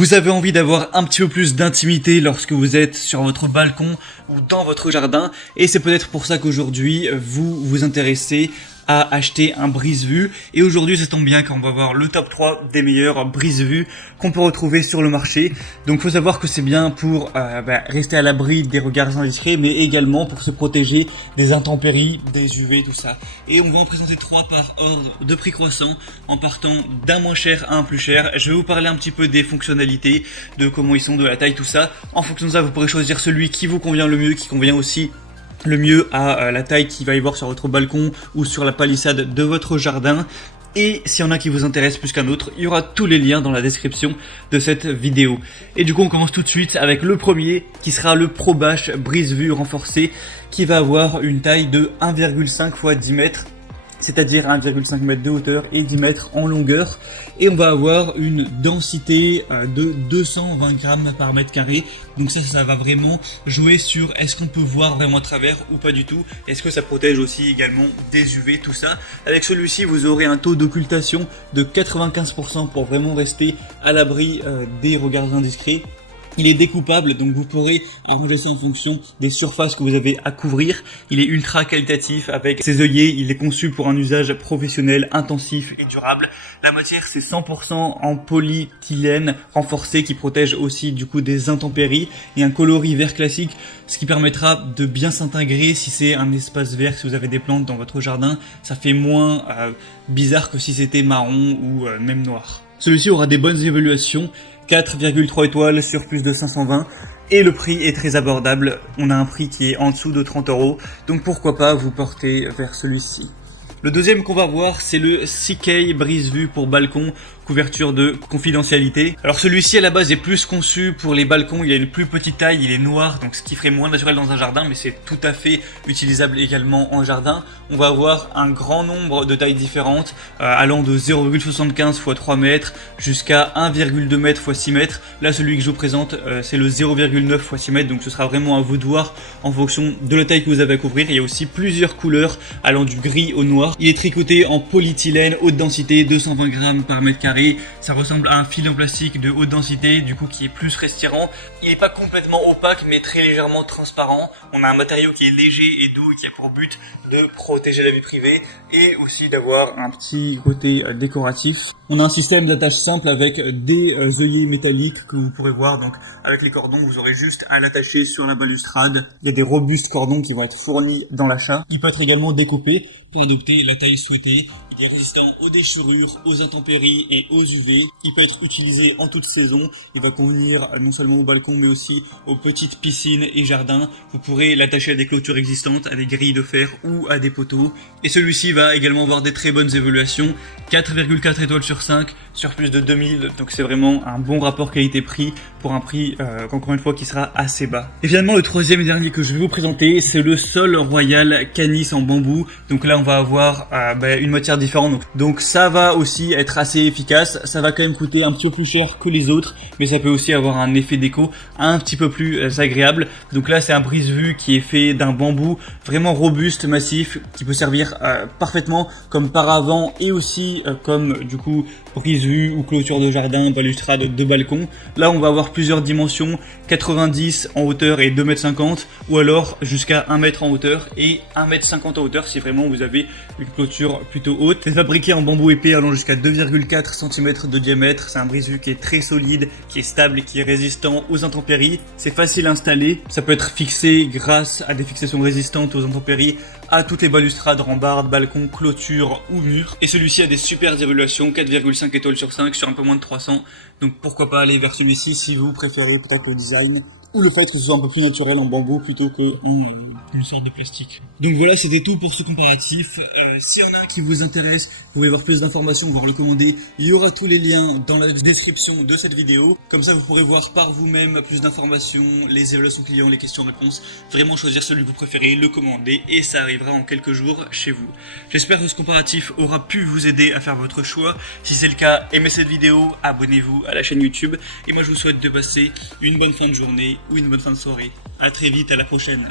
Vous avez envie d'avoir un petit peu plus d'intimité lorsque vous êtes sur votre balcon ou dans votre jardin, et c'est peut-être pour ça qu'aujourd'hui vous vous intéressez à acheter un brise-vue. Et aujourd'hui, ça tombe bien car on va voir le top 3 des meilleurs brise-vue qu'on peut retrouver sur le marché. Donc faut savoir que c'est bien pour rester à l'abri des regards indiscrets, mais également pour se protéger des intempéries, des UV, tout ça. Et on va en présenter 3 par ordre de prix croissant, en partant d'un moins cher à un plus cher. Je vais vous parler un petit peu des fonctionnalités, de comment ils sont, de la taille, tout ça. En fonction de ça, vous pourrez choisir celui qui vous convient le mieux, qui convient aussi le mieux à la taille qu'il va y avoir sur votre balcon ou sur la palissade de votre jardin. Et s'il y en a qui vous intéressent plus qu'un autre, il y aura tous les liens dans la description de cette vidéo. Et du coup, on commence tout de suite avec le premier qui sera le ProBash brise-vue renforcé, qui va avoir une taille de 1,5 x 10 mètres. C'est-à-dire 1,5 mètre de hauteur et 10 mètres en longueur. Et on va avoir une densité de 220 grammes par mètre carré. Donc ça va vraiment jouer sur est-ce qu'on peut voir vraiment à travers ou pas du tout. Est-ce que ça protège aussi également des UV, tout ça. Avec celui-ci, vous aurez un taux d'occultation de 95% pour vraiment rester à l'abri des regards indiscrets. Il est découpable, donc vous pourrez arranger ça en fonction des surfaces que vous avez à couvrir. Il est ultra qualitatif avec ses œillets. Il est conçu pour un usage professionnel, intensif et durable. La matière, c'est 100% en polyéthylène renforcé qui protège aussi du coup des intempéries, et un coloris vert classique, ce qui permettra de bien s'intégrer si c'est un espace vert, si vous avez des plantes dans votre jardin. Ça fait moins bizarre que si c'était marron ou même noir. Celui-ci aura des bonnes évaluations. 4,3 étoiles sur plus de 520, et le prix est très abordable. On a un prix qui est en dessous de 30 €, donc pourquoi pas vous porter vers celui-ci. Le deuxième qu'on va voir, c'est le CK brise-vue pour balcon, couverture de confidentialité. Alors celui-ci à la base est plus conçu pour les balcons, il a une plus petite taille, il est noir, donc ce qui ferait moins naturel dans un jardin, mais c'est tout à fait utilisable également en jardin. On va avoir un grand nombre de tailles différentes, allant de 0,75 x 3 mètres jusqu'à 1,2 m x 6 mètres. Là, celui que je vous présente, c'est le 0,9 x 6 mètres, donc ce sera vraiment à vous de voir en fonction de la taille que vous avez à couvrir. Il y a aussi plusieurs couleurs allant du gris au noir. Il est tricoté en polyéthylène haute densité, 220 grammes par mètre carré. Ça ressemble à un fil en plastique de haute densité, du coup qui est plus respirant. Il n'est pas complètement opaque, mais très légèrement transparent. On a un matériau qui est léger et doux et qui a pour but de protéger la vie privée et aussi d'avoir un petit côté décoratif. On a un système d'attache simple avec des œillets métalliques que vous pourrez voir. Donc avec les cordons, vous aurez juste à l'attacher sur la balustrade. Il y a des robustes cordons qui vont être fournis dans l'achat. Il peut être également découpé pour adopter la taille souhaitée. Il est résistant aux déchirures, aux intempéries et aux UV. Il peut être utilisé en toute saison. Il va convenir non seulement au balcon mais aussi aux petites piscines et jardins. Vous pourrez l'attacher à des clôtures existantes, à des grilles de fer ou à des poteaux. Et celui-ci va également avoir des très bonnes évaluations. 4,4 étoiles sur 5 sur plus de 2000. Donc c'est vraiment un bon rapport qualité-prix pour un prix encore une fois qui sera assez bas. Et finalement le troisième et dernier que je vais vous présenter, c'est le Sol Royal Canis en bambou. Donc là on va avoir une matière différente. Donc ça va aussi être assez efficace. Ça va quand même coûter un petit peu plus cher que les autres, mais ça peut aussi avoir un effet déco un petit peu plus agréable. Donc là c'est un brise-vue qui est fait d'un bambou vraiment robuste, massif, qui peut servir parfaitement comme paravent et aussi comme du coup brise-vue ou clôture de jardin, balustrade de balcon. Là on va avoir plusieurs dimensions, 90 en hauteur et 2,50 m, ou alors jusqu'à 1 m en hauteur et 1,50 m en hauteur si vraiment vous avez une clôture plutôt haute. C'est fabriqué en bambou épais allant jusqu'à 2,4 cm de diamètre. C'est un brise-vue qui est très solide, qui est stable et qui est résistant aux intempéries. C'est facile à installer. Ça peut être fixé grâce à des fixations résistantes aux intempéries à toutes les balustrades, rambardes, balcons, clôtures ou murs. Et celui-ci a des super évaluations, 4,5 étoiles sur 5 sur un peu moins de 300. Donc pourquoi pas aller vers celui-ci si vous préférez peut-être le design ou le fait que ce soit un peu plus naturel en bambou plutôt qu'en une sorte de plastique. Donc voilà, c'était tout pour ce comparatif. S'il y en a qui vous intéresse, vous pouvez voir plus d'informations, voire le commander. Il y aura tous les liens dans la description de cette vidéo. Comme ça, vous pourrez voir par vous-même plus d'informations, les évaluations clients, les questions-réponses. Vraiment choisir celui que vous préférez, le commander, et ça arrivera en quelques jours chez vous. J'espère que ce comparatif aura pu vous aider à faire votre choix. Si c'est le cas, aimez cette vidéo, abonnez-vous à la chaîne YouTube. Et moi, je vous souhaite de passer une bonne fin de journée ou une bonne fin de soirée. À très vite, à la prochaine.